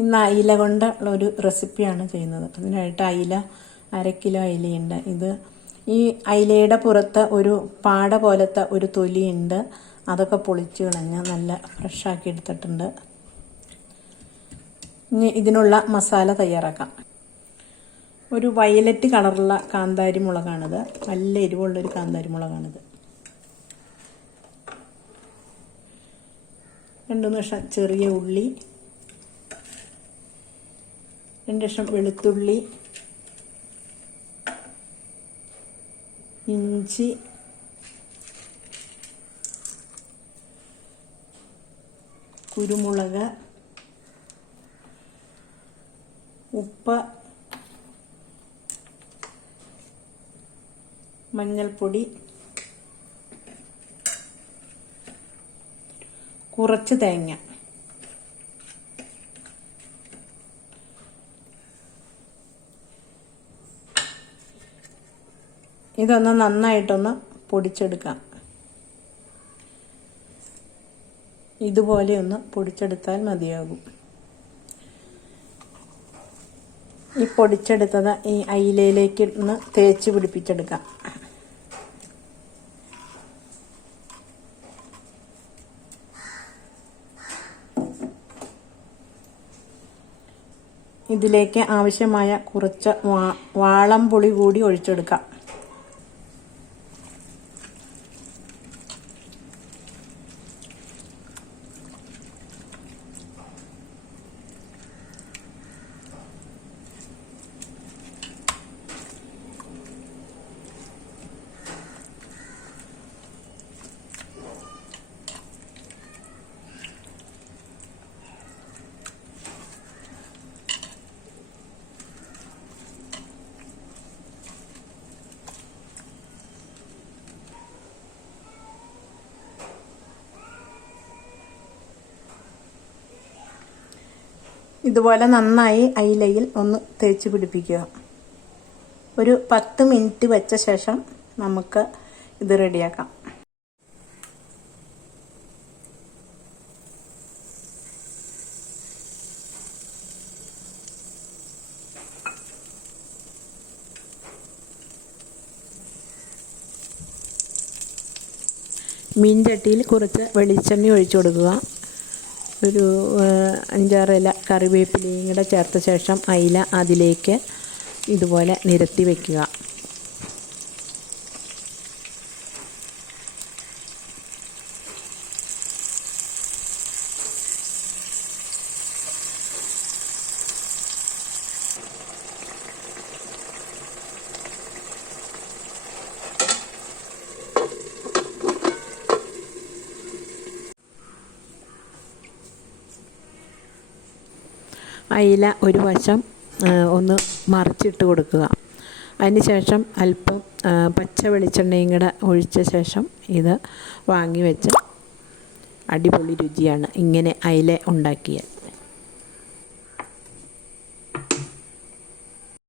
ഇന്ന് അയില കൊണ്ടുള്ള ഒരു റെസിപ്പിയാണ് ചെയ്യുന്നത്. അതിനായിട്ട് അയില 1/2 കിലോ അയിലയുണ്ട്. ഇത് ഈ അയിലയുടെ പുറത്ത് ഒരു പാട പോലത്തെ ഒരു തൊലിയുണ്ട്. അതൊക്കെ പൊളിച്ച് കളഞ്ഞ് നല്ല ഫ്രഷാക്കി എടുത്തിട്ടുണ്ട്. ഇനി ഇതിനുള്ള മസാല തയ്യാറാക്കാം. ഒരു വയലറ്റ് കളറുള്ള കാന്താരി മുളകാണിത്. നല്ല എരിവുള്ളൊരു കാന്താരി മുളകാണിത്. 2 കഷ്ണം ചെറിയ ഉള്ളി, 2 കഷ്ണം വെളുത്തുള്ളി, ഇഞ്ചി, കുരുമുളക്, ഉപ്പ്, മഞ്ഞൾപ്പൊടി, കുറച്ച് തേങ്ങ. ഇതൊന്ന് നന്നായിട്ടൊന്ന് പൊടിച്ചെടുക്കാം. ഇതുപോലെ ഒന്ന് പൊടിച്ചെടുത്താൽ മതിയാകും. ഈ പൊടിച്ചെടുത്തത് ഈ അയിലയിലേക്ക് ഒന്ന് തേച്ച് പിടിപ്പിച്ചെടുക്കാം. ഇതിലേക്ക് ആവശ്യമായ കുറച്ച് വാളംപുളി കൂടി ഒഴിച്ചെടുക്കാം. ഇതുപോലെ നന്നായി അയിലയിൽ ഒന്ന് തേച്ച് പിടിപ്പിക്കുക. ഒരു 10 മിനിറ്റ് വെച്ച ശേഷം നമുക്ക് ഇത് റെഡിയാക്കാം. മീൻ ചട്ടിയിൽ കുറച്ച് വെളിച്ചെണ്ണ ഒഴിച്ചു കൊടുക്കുക. ഒരു 5-6 ഇല കറിവേപ്പിലയും കൂടെ ചേർത്ത ശേഷം അയില അതിലേക്ക് ഇതുപോലെ നിരത്തി വയ്ക്കുക. അയില ഒരു വശം ഒന്ന് മറിച്ചിട്ട് കൊടുക്കുക. അതിനുശേഷം അല്പം പച്ച വെളിച്ചെണ്ണയും കൂടെ ഒഴിച്ച ശേഷം ഇത് വാങ്ങി വെച്ച് അടിപൊളി രുചിയാണ് ഇങ്ങനെ അയില ഉണ്ടാക്കിയാൽ.